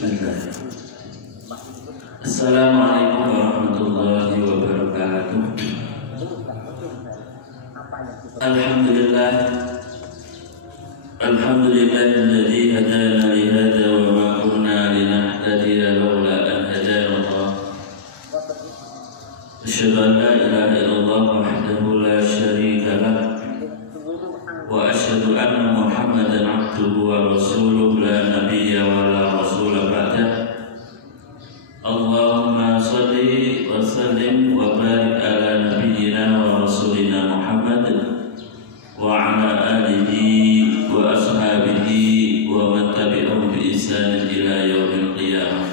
Bismillah. Assalamualaikum warahmatullahi wabarakatuh. Alhamdulillah. Alhamdulillahilladzi hadana li hadza wa ma kunna linahtadiya laula an hadana Allah. Asyhadu an la ilaha illallah wahdahu la syarika lah. Wa asyhadu anna Muhammadan abduhu wa rasuluhu la nabiyya wa la rasula ba'dah. Allahumma shalli wa sallim wa barik ala nabiyyina wa rasulina Muhammad wa ala alihi wa ashabihi wa man tabi'ahum bi ihsan ila yaumil qiyamah.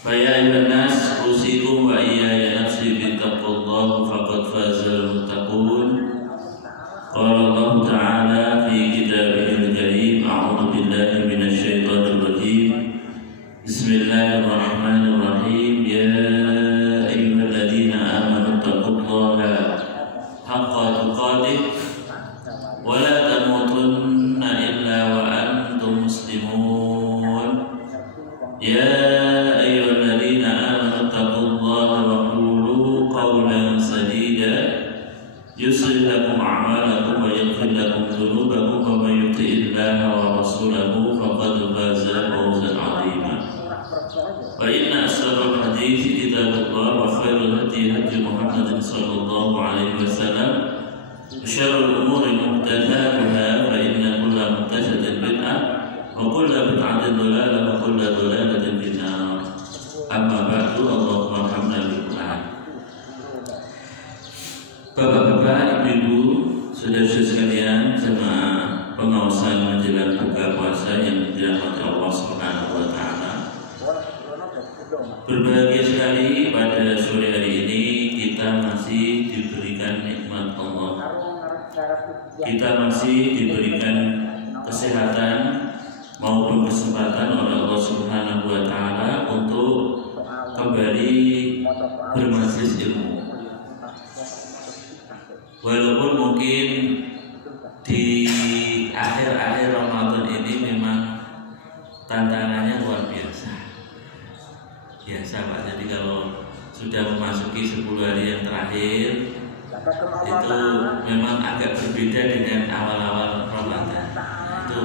Fa ya ayyuhan nas usikum wa iyaya nafsi bi taqwallah faqad fazal muttaqun. Qala Allah Ta'ala fi kitabihil karim, a'udzu billahi minasy syaithanir rajim. Bismillahirrahmanirrahim. Ya ayyuhalladzina amanu taqullaha haqqa tuqatih wa la tamutunna illa wa antum muslimun. Ya ayyuhalladzina amanu taqullaha wa qulu qawlan sadida yuslih lakum a'malakum wa yaghfir lakum dhunubakum wa may yuti'illaha wa rasulahu faqad faza fawzan 'azima. Wa inna asyrafal hadithi kitabullah wa khairul hadi hadi Muhammadin sallallahu alaihi wasallam wa syarrul umuri muhdatsatuha fa inna kulla muhdatsatin bid'ah wa kulla bid'atin dhalalah wa kulla dhalalatin finnar. Amma ba'du, Allahumma hamdana bil Qur'an. Bapak-bapak, ibu-ibu, saudara-saudara sekalian, jemaah pengawasan menjelang buka puasa yang dirahmati Allah Subhanahu wa taala. Berbahagia sekali pada sore hari ini kita masih diberikan nikmat Allah. Kita masih diberikan kesehatan maupun kesempatan oleh Allah Subhanahu wa taala untuk kembali bermajlis ilmu. Walaupun mungkin di akhir-akhir Ramadan ini memang tantangannya luar biasa. Biasa Pak, jadi kalau sudah memasuki 10 hari yang terakhir itu memang agak berbeda dengan awal-awal Ramadan. Itu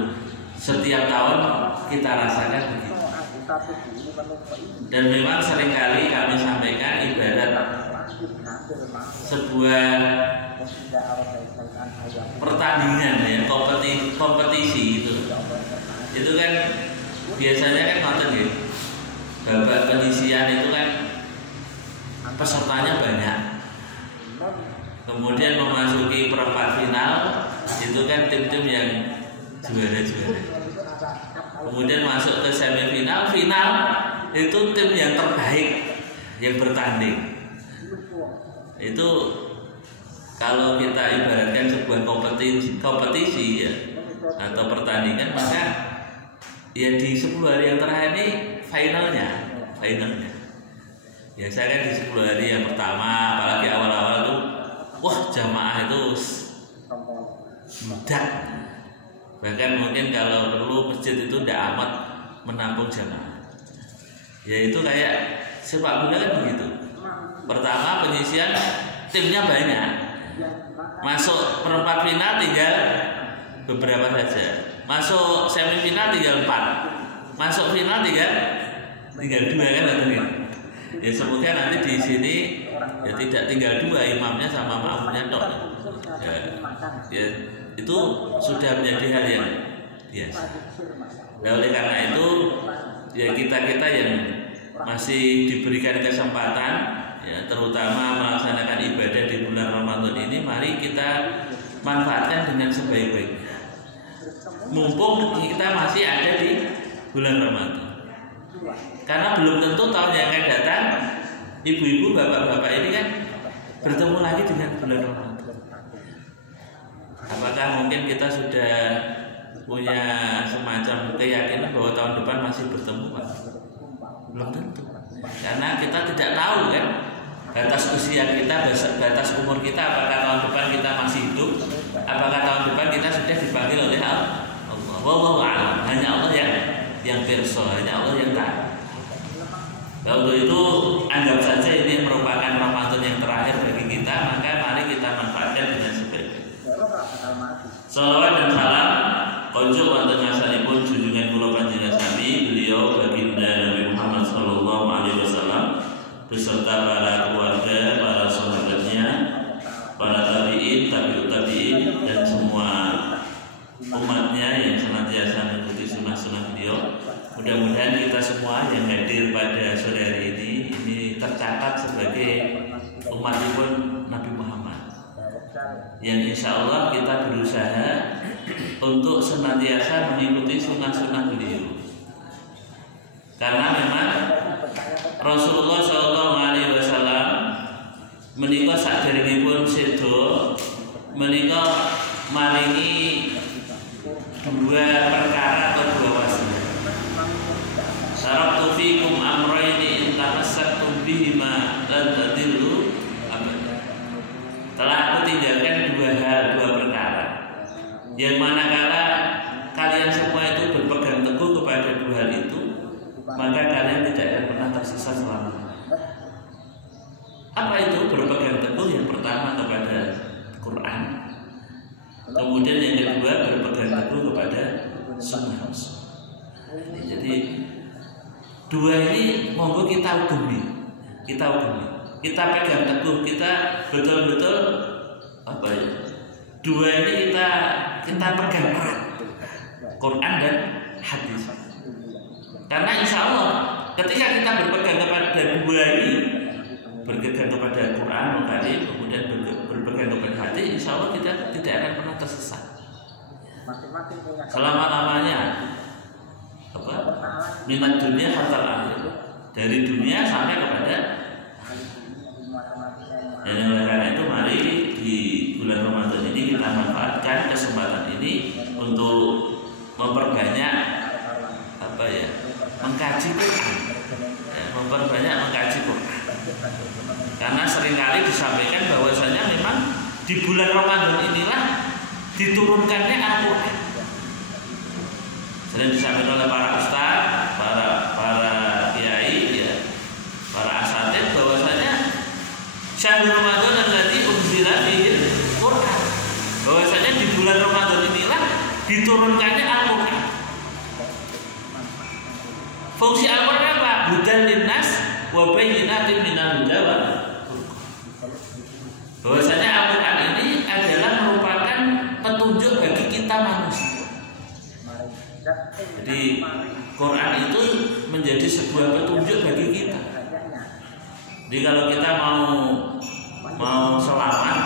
setiap tahun kita rasakan begitu. Dan memang seringkali kami sampaikan ibarat sebuah pertandingan ya, kompetisi itu kan biasanya kan nonton ya, babak penyisian itu kan pesertanya banyak, kemudian memasuki perempat final itu kan tim-tim yang juara-juara, kemudian masuk ke semifinal, final itu tim yang terbaik yang bertanding. Itu kalau kita ibaratkan sebuah kompetisi ya, atau pertandingan, maka ya di 10 hari yang terakhir ini finalnya. Biasanya kan di 10 hari yang pertama, apalagi awal-awal tuh, wah jamaah itu mudah. Bahkan mungkin kalau perlu masjid itu tidak amat menampung jamaah. Ya itu kayak sepak bola kan begitu. Pertama penyisian timnya banyak, masuk perempat final tinggal beberapa saja, masuk semifinal tinggal 4, masuk final tinggal 2 kan artinya. Ya semoga nanti di sini ya tidak tinggal 2, imamnya sama makmumnya tok. Ya itu sudah menjadi hal yang biasa. Nah, oleh karena itu ya kita yang masih diberikan kesempatan ya, terutama melaksanakan ibadah di bulan Ramadan ini, mari kita manfaatkan dengan sebaik-baiknya. Mumpung kita masih ada di bulan Ramadan. Karena belum tentu tahun yang akan datang ibu-ibu, bapak-bapak ini kan bertemu lagi dengan bulan Ramadan. Apakah mungkin kita sudah punya semacam keyakinan bahwa tahun depan masih bertemu, Pak? Belum tentu. Karena kita tidak tahu kan batas usia kita, batas umur kita, apakah tahun depan kita masih hidup, apakah tahun depan kita sudah dipanggil oleh Allah. Wallahu a'lam, hanya Allah yang pirsa, hanya Allah yang tahu. Nah, untuk itu anggap saja ini merupakan Ramadan yang terakhir bagi kita, maka mari kita manfaatkan dengan sebaik-baiknya. Salawat dan salam konjuk wonten ngasanipun junjungan kula panjenengan sami beliau baginda Nabi Muhammad sallallahu alaihi wasallam beserta para keluarga, para sahabatnya, para tabi'in, tabi'ut tabi'in dan semua umatnya yang senantiasa mengikuti sunnah-sunnah beliau. Mudah-mudahan kita semua yang hadir pada sore hari ini tercatat sebagai umatipun Nabi Muhammad, yang insya Allah kita berusaha untuk senantiasa mengikuti sunnah-sunnah beliau. Karena memang Rasulullah SAW menika saderengipun sedo menika maringi dua perkara atau dua wasiat. Taraktu fikum amrayni in tamassaktum bihima lan tadillu abada. Telah aku tinggalkan dua hal, dua perkara, yang manakala kalian semua itu berpegang teguh kepada dua hal itu, maka kalian tidak akan pernah tersesat selamanya. Apa itu berpegang teguh? Yang pertama kepada Quran, kemudian yang kedua berpegang teguh kepada sunnah Rasul. Jadi dua ini monggo kita ugemi, kita pegang teguh, kita betul-betul apa ya? Dua ini kita pegang erat, Quran dan hadis. Karena insya Allah ketika kita berpegang kepada dua ini, berpegang kepada Quran, kemudian berpegang kepada hadis, insya Allah kita tidak akan pernah tersesat selama-lamanya. Apa? Minat dunia hatta akhir, dari dunia sampai kepada. Dan oleh karena itu mari di bulan Ramadan ini kita manfaatkan kesempatan ini untuk memperbanyak apa ya, mengkaji Quran, memperbanyak mengkaji Quran. Karena seringkali disampaikan bahwasanya memang di bulan Ramadan inilah diturunkannya Al-Quran. Sering disampaikan oleh para ustaz, para kiai, ya, para asatidz bahwasanya syahrul Ramadan allati unzila fihi Quran, bahwasanya di bulan Ramadan inilah diturunkannya Al-Quran. Fungsi Al-Quran apa? Hudan linnas wa bayyinatin minal huda wal furqan. Bahwasanya Al-Quran ini adalah merupakan petunjuk bagi kita manusia. Jadi Quran itu menjadi sebuah petunjuk bagi kita. Jadi kalau kita mau selamat,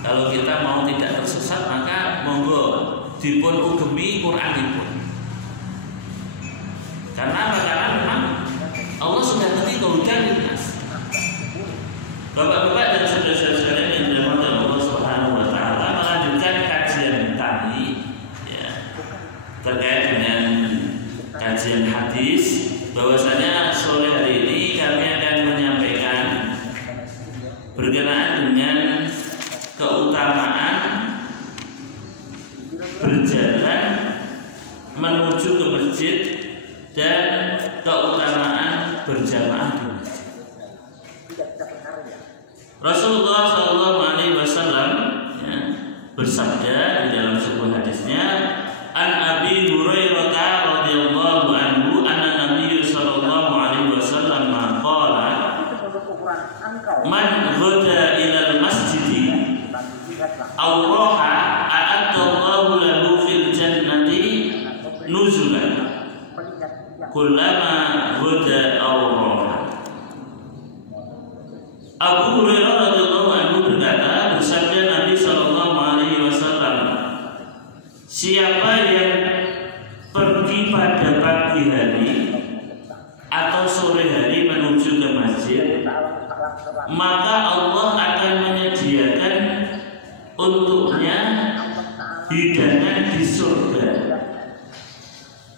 kalau kita mau tidak tersesat, maka monggo dipun ugemi Quran dipun. Karena memang Allah sudah ngerti kehujan linnas. Bapak-bapak dan saudara-saudara yang dirahmati Allah Subhanahu wa taala, melanjutkan kajian kami ya, terkait dengan kajian hadis, bahwasanya sore hari ini kami akan menyampaikan berkenaan dengan keutamaan berjalan menuju ke masjid dan keutamaan berjamaah di masjid. Rasulullah SAW ya, bersabda di dalam sebuah hadisnya, An Abi Hurairah radhiyallahu anhu anna Nabi sallallahu alaihi wasallam qala man ghada ila al-masjid aw raha a'adda Allahu lahu fil jannati nuzulan kullama ghada aw raha. Abu Hurairah radhiyallahu anhu berkata, bersabda Nabi sallallahu alaihi wasallam, siapa yang pergi pada pagi hari atau sore hari menuju ke masjid, maka Allah akan menyediakan untuknya hidangan di surga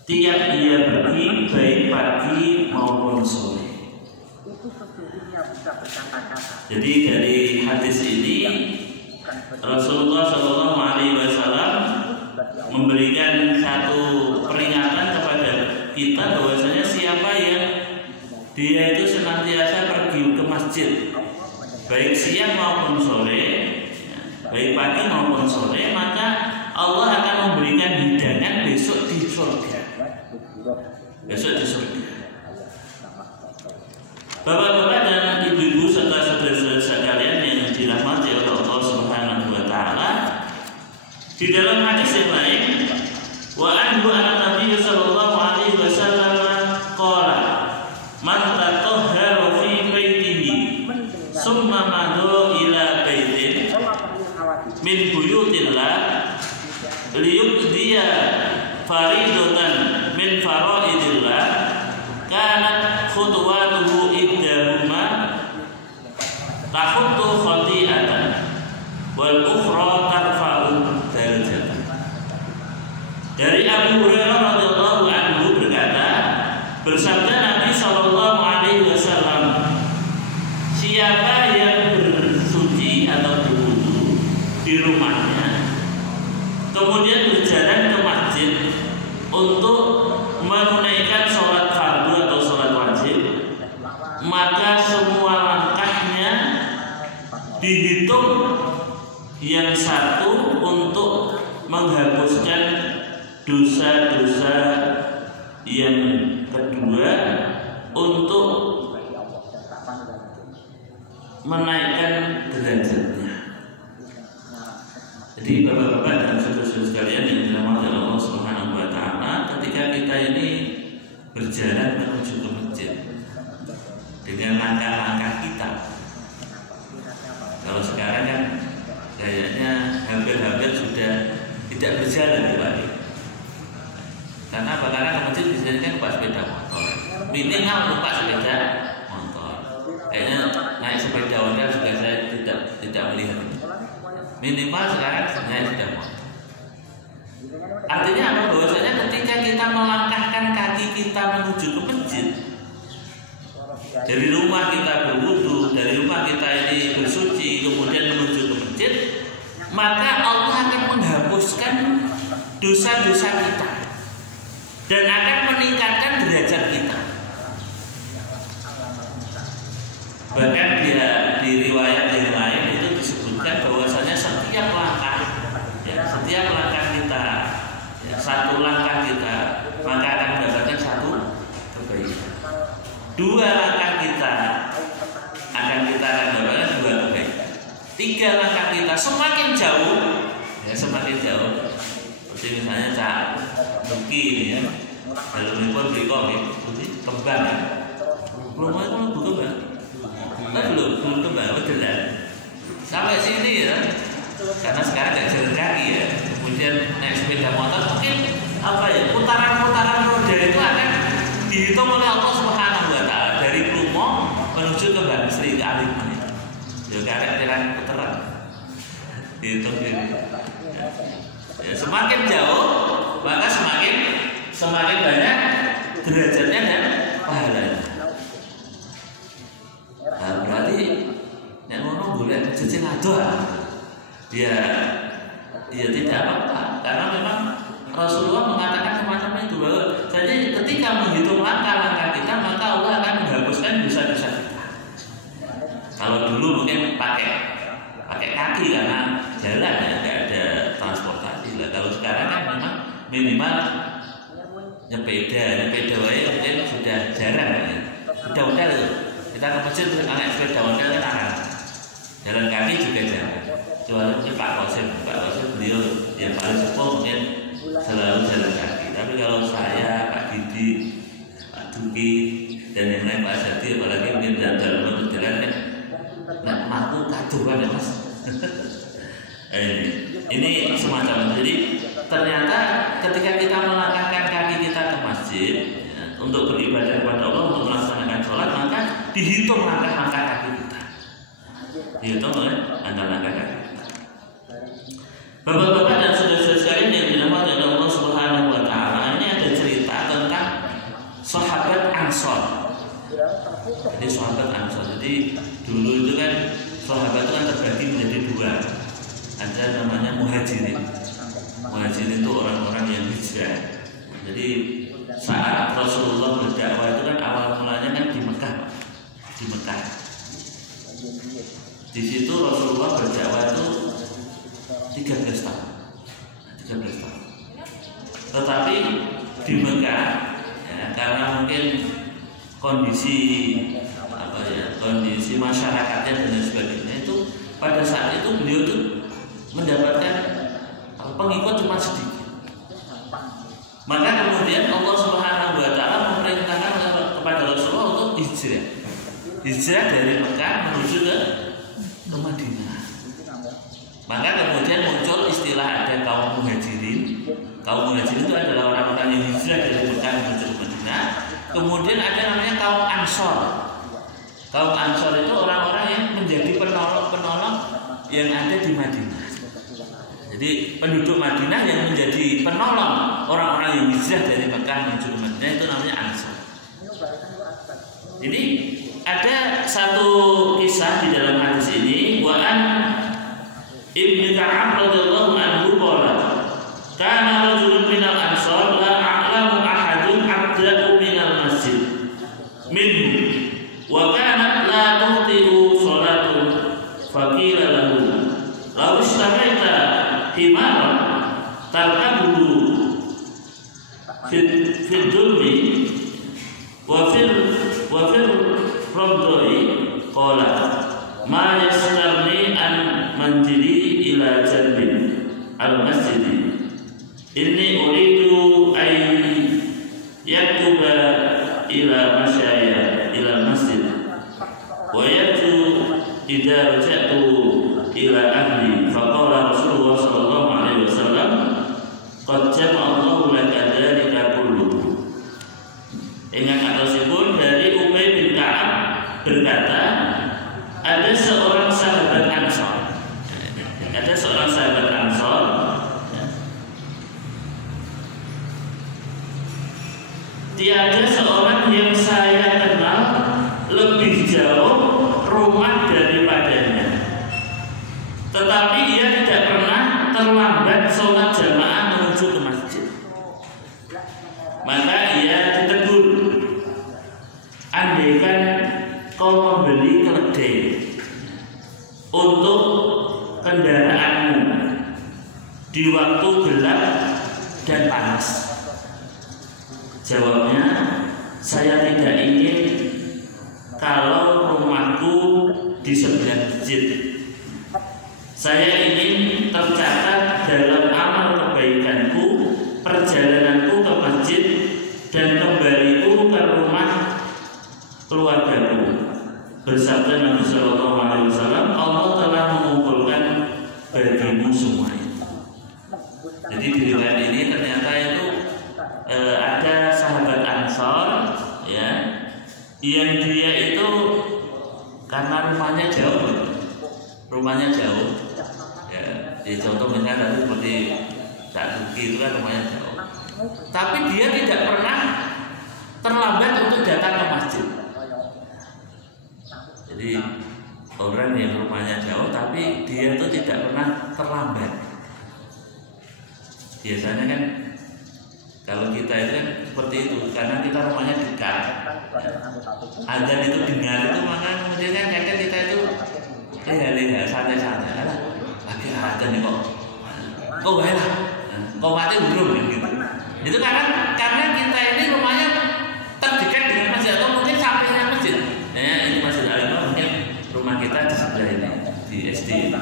tiap dia pergi, baik pagi maupun sore. Jadi dari hadis ini Rasulullah SAW memberikan satu peringatan kepada kita bahwa dia itu senantiasa pergi ke masjid, baik siang maupun sore, baik pagi maupun sore, maka Allah akan memberikan hidangan besok di surga. Besok di surga. Bapak-bapak dan ibu-ibu serta saudara-saudara sekalian yang dirahmati oleh Allah Subhanahu wa taala, di dalam hadis yang lain, wa anhu an-nabiy sallallahu alaihi wasallam qala man tatahhara fi baitihi summa madha ila baitin min buyutillah liyuqdiya faridatan min faraidillah kanat khutuwatuhu iddahuma tahuttu khati'atan wal ukhra tarfa'u darajatan. Dari Abu Hurairah radhiyallahu anhu berkata, bersabda Nabi sallallahu alaihi wasallam, siapa yang bersuci atau berwudu di rumahnya kemudian berjalan ke masjid untuk menunaikan sholat fardu atau sholat wajib, maka semua langkahnya dihitung, yang satu untuk menghapuskan dosa-dosa, yang kedua untuk menaikkan derajatnya. Jadi bapak-bapak dan saudara-saudara sekalian yang dirahmati Allah Subhanahu wa taala, ketika kita ini berjalan menuju ke masjid dengan langkah-langkah kita, kalau sekarang kan kayaknya hampir-hampir sudah tidak berjalan di balik. Karena apa? Karena ke masjid biasanya kan numpak sepeda motor, minimal numpak sepeda motor. Kayaknya naik sepeda ondel juga saya tidak melihat ini. Minimal sekarang naik sepeda motor. Artinya apa? Bahwasanya ketika kita melangkahkan kaki kita menuju ke masjid, dari rumah kita berwudu, dari rumah kita ini bersuci, kemudian menuju ke masjid, maka Allah akan menghapuskan dosa-dosa kita dan akan meningkatkan derajat kita. Bahkan di riwayat yang lain itu disebutkan bahwasanya setiap langkah kita, satu langkah kita, maka akan mendapatkan satu kebaikan. Dua langkah kita akan mendapatkan dua kebaikan. Tiga langkah kita semakin jauh, semakin jauh. Seperti misalnya Cak Duki ini ya, lalu pun berikut kembang ya. Belum kembang. Belum kembang, betul. Sampai sini ya, karena sekarang nggak jalan kaki ya, kemudian naik sepeda motor, mungkin putaran-putaran roda itu akan dihitung oleh Allah Subhanahu wa taala dari Plumo menuju ke Bangsri ke Aliman. Ya kira-kira putaran dihitung ini. Ya, semakin jauh maka semakin banyak derajatnya dan pahalanya. Nah, berarti yang ngomong boleh cicing adoh. Dia tidak apa-apa, karena memang Rasulullah mengatakan semacam itu, bahwa jadi ketika menghitung langkah-langkah kita, maka Allah akan menghapuskan dosa-dosa kita. Kalau dulu mungkin pakai kaki karena jalan ya, nggak ada transportasi lah. Kalau sekarang kan memang minimal nyepeda wae mungkin sudah jarang ya. Udah kita ke masjid naik sepeda ondel kan jalan kaki juga jarang. Kecuali mungkin Pak Qasim beliau yang paling sepuh mungkin selalu jalan kaki. Tapi kalau saya, Pak Didi, Pak Duki dan yang lain, Pak Asadi, apalagi mungkin dalam berjalan kan nggak mampu kaduan ya Mas. Ini semacam. Jadi ternyata ketika kita melangkahkan kaki kita ke masjid ya, untuk beribadah kepada Allah, untuk melaksanakan sholat, maka dihitung langkah-langkah kaki kita. Dihitung oleh langkah-langkah kaki. Bapak-bapak dan saudara-saudara sekalian yang dirahmati oleh Allah Subhanahu wa taala, ini ada cerita tentang sahabat Ansor. Jadi sahabat Ansor. Jadi dulu itu kan sahabat itu kan terbagi menjadi dua. Ada namanya muhajirin. Muhajirin itu orang-orang yang hijrah. Jadi saat Rasulullah berdakwah itu kan awal mulanya kan di Mekah di Mekah. Di situ Rasulullah berdakwah itu 13 tahun. 13 tahun. Tetapi di Mekah ya, karena mungkin kondisi kondisi masyarakatnya dan sebagainya itu pada saat itu beliau itu mendapatkan pengikut cuma sedikit. Maka kemudian Allah Subhanahu wa taala memerintahkan kepada Rasulullah untuk hijrah. Hijrah dari Mekah menuju ke Madinah. Maka kemudian muncul istilah ada kaum muhajirin. Kaum muhajirin itu adalah orang-orang yang hijrah dari Mekah menuju ke Madinah. Kemudian ada namanya kaum Ansor. Kaum Ansor itu orang-orang yang menjadi penolong-penolong yang ada di Madinah. Jadi penduduk Madinah yang menjadi penolong orang-orang yang hijrah dari Mekah menuju ke Madinah itu namanya Ansor. Jadi ada satu kisah di dalam hadis ini, wa an Ibnu Ka'ab radhiyallahu anhu qala kana rajulun minal ansor la a'lamu ahadun abda'u minal masjid minhu wa kanat la tu'ti'u salatun faqila lahu law istamaita himaran tarkabuhu fil dulmi wa fil ramdoi qala ma yastarni an manjili ila jannin al-masjid inni uridu ay yaktuba ila masyaya ila masjid wa yatu idza raja'tu ila ahli faqala Rasulullah sallallahu alaihi wasallam qad jama'a Allahu laka dzalika kullu. Ingat atasipun dari Ubay bin Ka'ab berkata, ada seorang sahabat Ansor. Ada seorang sahabat Ansor. Tiada seorang yang saya kenal lebih jauh rumah daripadanya. Tetapi ia tidak pernah terlambat sholat jamaah menuju ke masjid. Maka ia ditegur, andaikan kau membeli keledai untuk kendaraanmu di waktu gelap dan panas. Jawabnya, saya tidak ingin kalau rumahku di sebelah masjid. Saya ingin tercatat dalam amal kebaikanku, perjalananku ke masjid dan kembaliku ke rumah keluargaku. Bersabda Nabi Sallallahu Alaihi Wasallam, Allah telah mengumpulkan bagimu semua itu. Jadi di riwayat ini ternyata itu ada sahabat Ansor, ya, yang dia itu karena rumahnya jauh, ya. Jadi contoh misalnya tadi seperti Cak Duki itu kan rumahnya jauh, tapi dia tidak pernah terlambat untuk datang ke masjid. Jadi orang yang rumahnya jauh tapi dia itu tidak pernah terlambat. Biasanya kan kalau kita itu kan seperti itu, karena kita rumahnya dekat. Azan itu dengar itu, maka kemudian kan kadang kita itu lihat santai-santai. Lagi azan nih kok baiklah, kok mati belum gitu. Itu karena kita ini rumahnya terdekat dengan masjid atau mungkin sampingnya masjid. Ya, ini Masjid Al-Imam, mungkin rumah kita di sebelah ini di SD.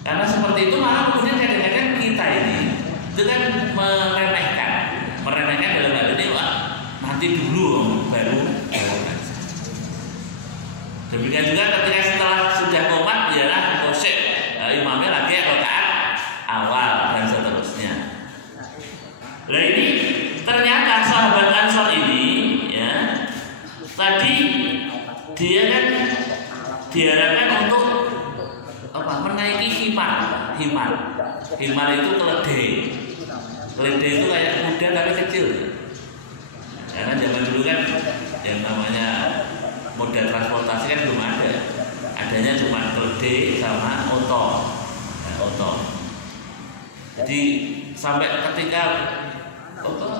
Karena seperti itu malah kemudian kadang-kadang kita ini itu kan meremehkan dalam hal ini, wah mati dulu baru. Demikian juga ketika setelah sudah qomat ialah kosek, imamnya lagi rakaat awal dan seterusnya. Nah ini ternyata sahabat Ansor ini, ya, tadi dia kan diharapkan untuk menaiki himar itu keledai itu kayak kuda tapi kecil, karena zaman dulu kan yang namanya moda transportasi kan belum ada, adanya cuma keledai sama oto. Jadi sampai ketika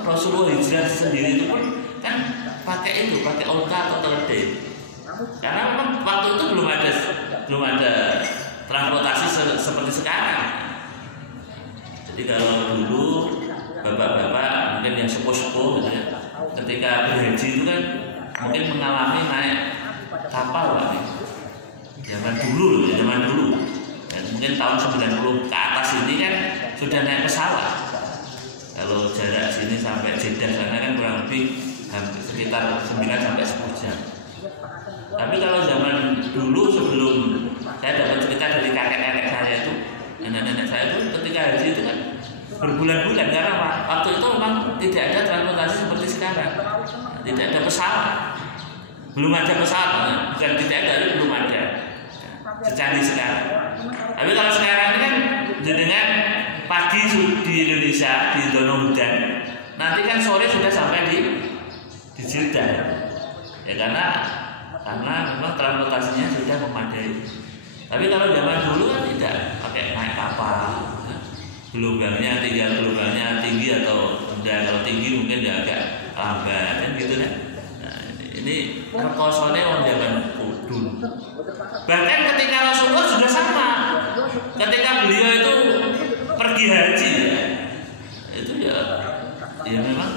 Rasulullah hijrah sendiri itu pun kan pakai onta atau keledai. Karena memang waktu itu belum ada transportasi seperti sekarang. Jadi kalau dulu bapak-bapak mungkin yang sepuh-sepuh gitu ya, ketika berhaji itu kan mungkin mengalami naik kapal Pak. Zaman dulu. Dan mungkin tahun 90 ke atas ini kan sudah naik pesawat. Kalau jarak sini sampai Jeddah sana kan kurang lebih sekitar 9 sampai 10 jam. Tapi kalau zaman dulu sebelum saya dapat cerita dari kakek-kakek saya itu, nenek-nenek saya itu ketika haji itu kan berbulan-bulan karena waktu itu memang tidak ada transportasi seperti sekarang, tidak ada pesawat, belum ada pesawat, bukan tidak ada, belum ada secanggih sekarang. Tapi kalau sekarang ini kan dengan pagi di Indonesia di zona hujan, nanti kan sore sudah sampai di Jeddah, ya karena memang transportasinya sudah memadai. Tapi kalau zaman dulu kan tidak, pakai naik kapal, gelombangnya tinggi atau rendah. Kalau tinggi mungkin dia agak lambat kan gitu kan. Nah, ini perkosone orang zaman dulu. Bahkan ketika Rasulullah sudah sama, ketika beliau itu pergi haji ya, itu ya memang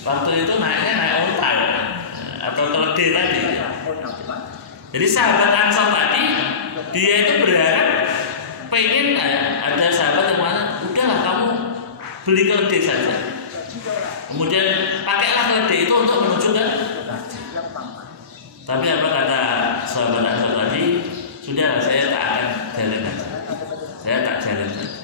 waktu itu naiknya naik unta atau keledai tadi. Jadi sahabat Ansor tadi dia itu berharap pengen ada sahabat yang mana udahlah kamu beli keledai saja, kemudian pakailah keledai itu untuk menuju ke. Tapi apa kata sahabat Ansor tadi? Sudah, saya tak akan jalan saja. Saya tak jalan saja.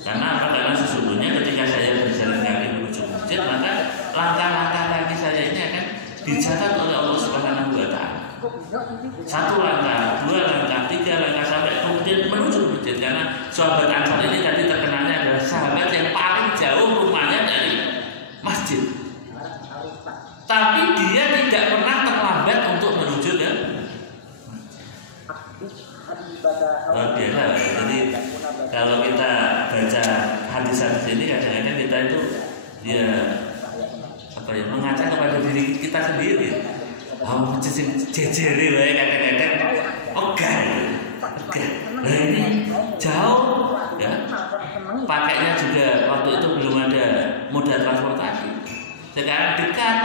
Karena apa? Karena sesungguhnya ketika saya berjalan kaki menuju masjid, maka langkah-langkah kaki saya ini akan dicatat oleh Allah Subhanahu wa Ta'ala. 1 langkah, 2 langkah, 3 langkah sampai kemudian menuju masjid. Karena sahabat Ansor ini tadi terkenalnya adalah sahabat yang paling jauh rumahnya dari masjid. Tapi dia tidak pernah terlambat untuk menuju ke luar biasa. Jadi kalau kita baca hadis-hadis ini kadang-kadang kita itu mengaca kepada diri kita sendiri. Jejeri wae kadang-kadang oke. Nah ini jauh ya. Pakainya juga waktu itu belum ada moda transportasi. Sekarang dekat.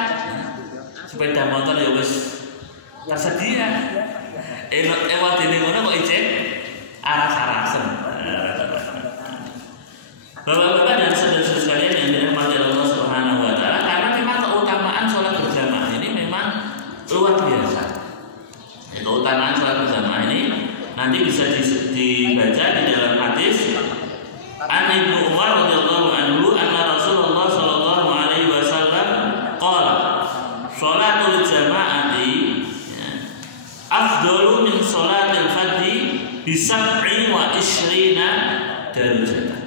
Sepeda motor ya wis tersedia. Ewat dene ngono kok ijek aras-arasen. Bapak-bapak dan saudara-saudara sekalian yang dirahmati Allah Subhanahu wa Ta'ala, karena memang keutamaan sholat berjamaah ini memang luar biasa. Keutamaan sholat berjamaah ini nanti bisa dibaca di dalam hadis An Ibnu Umar radhiyallahu anhu anna Rasulullah sallallahu alaihi wasallam qala sholatul jama'ati afdalu min sholatil fardhi bi 27 darajatan.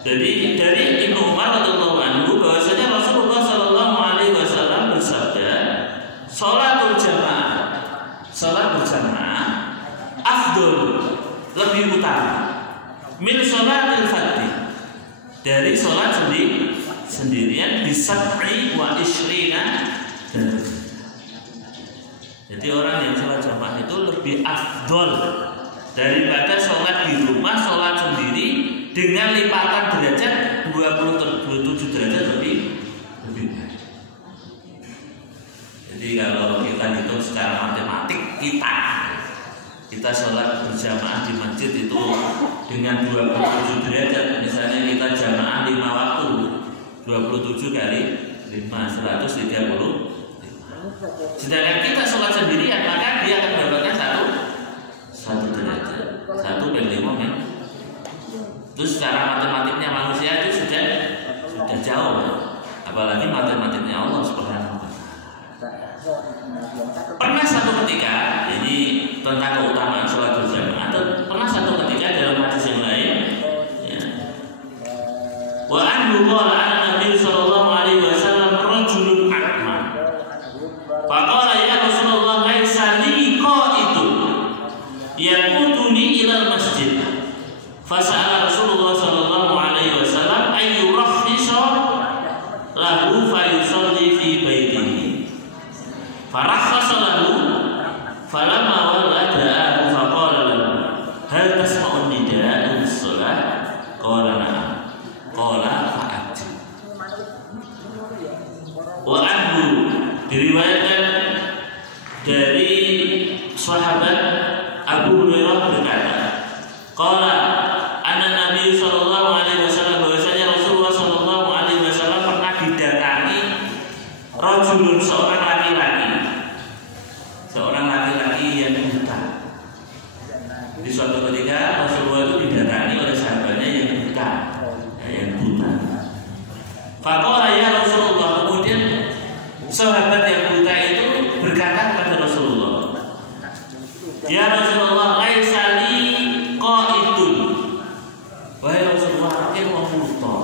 Jadi dari Ibnu Umar radhiyallahu anhu bahwasanya Rasulullah sallallahu alaihi wasallam bersabda, sholatul jamaah, sholat berjamaah afdal, lebih utama min sholatil fardhi, dari sholat sendirian bisa 27 darajat. Jadi orang yang sholat jamaah itu lebih afdal daripada sholat di rumah, sholat sendiri dengan lipatan derajat 27 derajat lebih baik. Jadi kalau kita hitung secara matematik, kita sholat berjamaah di masjid itu dengan 27 derajat. Misalnya kita jamaah 5 waktu, 27 kali 5, 130. Sedangkan kita sholat sendirian, maka dia akan mendapatkan satu derajat, 1/5 men. Terus secara matematiknya manusia itu sudah jauh, apalagi matematiknya Allah Subhanahu wa Ta'ala. Pernah satu ketika, ini tentang keutamaan sholat berjamaah, atau pernah satu ketika dalam hadis yang lain, ya. Wa anhu qala an-nabi sallallahu alaihi wasallam rajulun a'ma. Faqala ya Rasulullah laisa li qa'idun yaquduni ila masjid. Fasa'ala Rasulullah sallallahu alaihi wasallam ayyurakhisa lahu fa yusalli fi baitihi. qala fa'ajib. Wa anhu diriwayatkan dari sahabat Abu Hurairah berkata, qala anna Nabi sallallahu alaihi wasallam, bahwasanya Rasulullah sallallahu alaihi wasallam pernah didatangi rajulun, seorang laki-laki yang buta. Di suatu ketika Rasulullah itu didatangi oleh sahabatnya yang buta. Faqala ya Rasulullah, kemudian sahabat yang buta itu berkata kepada Rasulullah, ya Rasulullah, laisa li qaidun. Wahai Rasulullah, aku mau buta.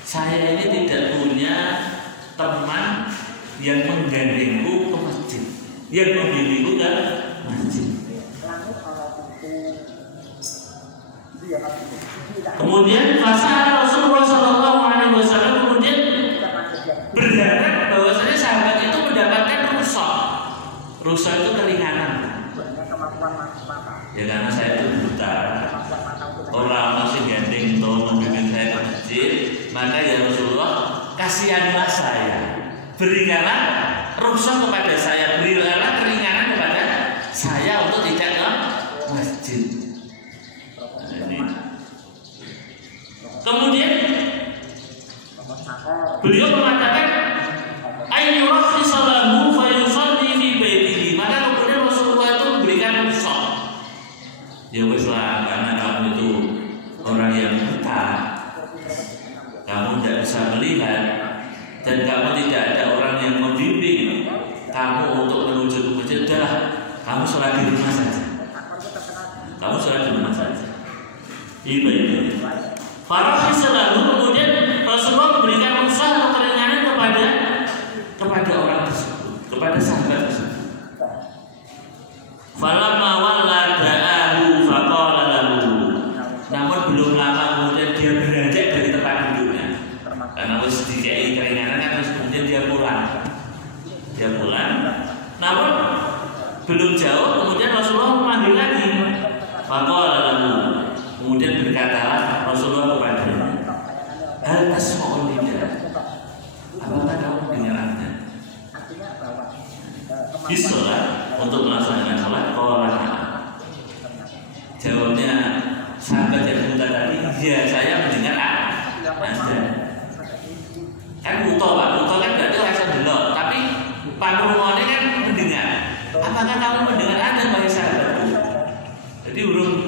Saya ini tidak punya teman yang menggandengku ke masjid, yang membimbingku ke masjid. Kemudian masa Rasulullah Shallallahu Alaihi Wasallam kemudian berharap bahwasanya sahabat itu mendapatkan rukhsah. Rukhsah itu keringanan. Ya karena saya itu buta, orang masih gandeng atau membimbing saya ke masjid, maka ya Rasulullah, kasihanlah saya, berikanlah rukhsah kepada saya, berikanlah keringanan kepada saya untuk tidak ke masjid. Kemudian beliau mengatakan ayyurakhis lahu fayusalli fi baitihi. Maka kemudian Rasulullah itu memberikan rukhsah. Ya wis lah, karena kamu itu orang yang buta, kamu tidak bisa melihat, dan kamu tidak ada orang yang membimbing kamu untuk menuju ke masjid, kamu sholat di rumah saja. Kamu sholat di rumah saja. Ibadah. Para selalu kemudian Rasulullah memberikan rukhsah atau keringanan kepada orang tersebut, kepada sahabat tersebut. Falamma walla da'ahu faqala lahu. Namun belum lama kemudian dia beranjak dari tempat duduknya. Karena harus dikei keringanan kan, terus kemudian dia pulang. Namun belum jauh kemudian Rasulullah memanggil lagi. Faqala lahu. Kemudian berkatalah Rasulullah kepadanya, hal tasma'un nida, apakah kamu mendengar azan? Bisolat, untuk melaksanakan sholat. Qala. Jawabnya sahabat yang buta tadi, ya saya mendengar azan. Kan buta Pak, buta kan berarti rasa delok, tapi pangrungone kan mendengar. Apakah kamu mendengar azan wahai sahabatku? Jadi urung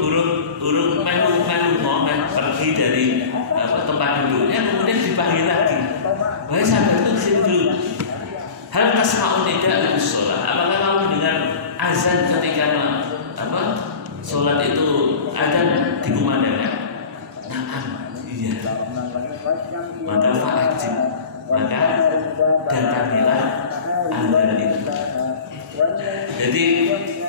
pergi dari tempat duduknya, kemudian dipanggil lagi. Wahai sahabatku, di sini dulu. Hal tasma'un nida bis sholat. Apakah kamu mendengar azan ketika sholat itu azan dikumandangkan? Na'am, iya. Maka fa'ajib, maka datangilah azan itu. Jadi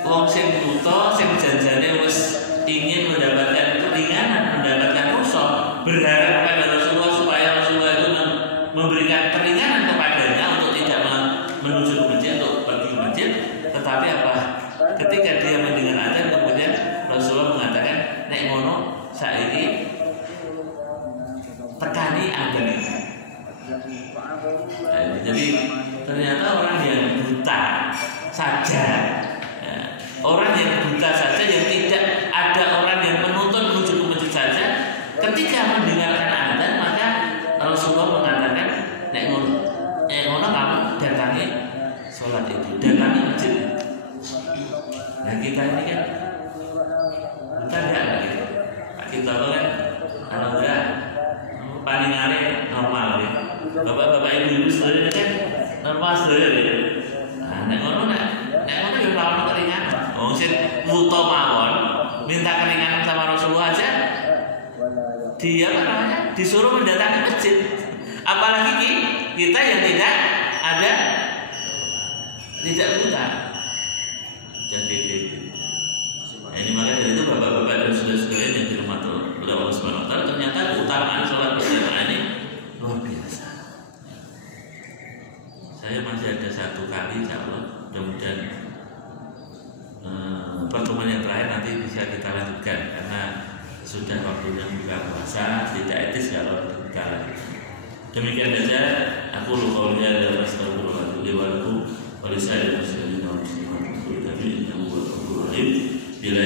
wong sing buta, sing janjane wis ingin mendapatkan keringanan, mendapatkan rukhsah, berharap kepada Rasulullah supaya Rasulullah itu memberikan keringanan kepadanya untuk tidak menuju ke masjid, untuk pergi ke masjid. Tetapi apa? Ketika dia mendengar azan, kemudian Rasulullah mengatakan, nek ngono saiki tekani azan itu. Jadi ternyata orang yang buta saja, orang yang buta saja, yang tidak ada orang yang menuntun menuju ke masjid saja, ketika mendengarkan azan maka Rasulullah mengatakan, nek ngono kamu datangi sholat itu, datangi masjid. Nah kita ini kan buta enggak lagi, kita kan alhamdulillah paling aneh normal ya. Bapak-bapak ibu saudara kan normal saudara ya. Nah nek ngono ya lawan keringanan. Wong sing buta mawon minta keringanan sama Rasulullah aja, dia disuruh mendatangi masjid. Apalagi kita yang tidak buta. Jadi ini maka dari itu bapak-bapak dan saudara-saudara yang dirahmati oleh Allah Subhanahu wa taala, ternyata keutamaan sholat berjamaah ini luar biasa. Saya masih ada satu kali, insyaallah mudah-mudahan pertemuan yang terakhir nanti bisa kita lanjutkan karena sudah waktunya buka puasa, tidak etis kalau taala. Demikian saja aku lupa dan astagfirullah li wa lakum wa lisa'il muslimin wa muslimat. Tapi innahu huwal ghafurur rahim. Bila